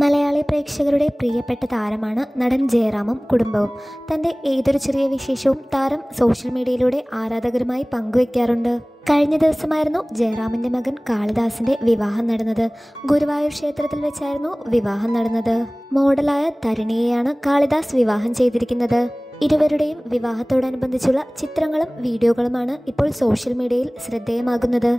മലയാളി പ്രേക്ഷകരുടെ പ്രിയപ്പെട്ട താരമാണ് നടൻ ജയറാമും കുടുംബവും. തൻ്റെ ഏതൊരു ചെറിയ വിശേഷവും താരം സോഷ്യൽ മീഡിയയിലൂടെ ആരാധകരുമായി പങ്കുവയ്ക്കാറുണ്ട്. കഴിഞ്ഞ ദിവസമായിരുന്നു ജയറാമിൻ്റെ മകൻ കാളിദാസിൻ്റെ വിവാഹം നടന്നത്. ഗുരുവായൂർ ക്ഷേത്രത്തിൽ വെച്ചായിരുന്നു വിവാഹം നടന്നത്. മോഡലായ തരുണിയെയാണ് കാളിദാസ് വിവാഹം ചെയ്തിരിക്കുന്നത്. ഇരുവരുടെയും വിവാഹത്തോടനുബന്ധിച്ചുള്ള ചിത്രങ്ങളും വീഡിയോകളുമാണ് ഇപ്പോൾ സോഷ്യൽ മീഡിയയിൽ ശ്രദ്ധേയമാകുന്നത്.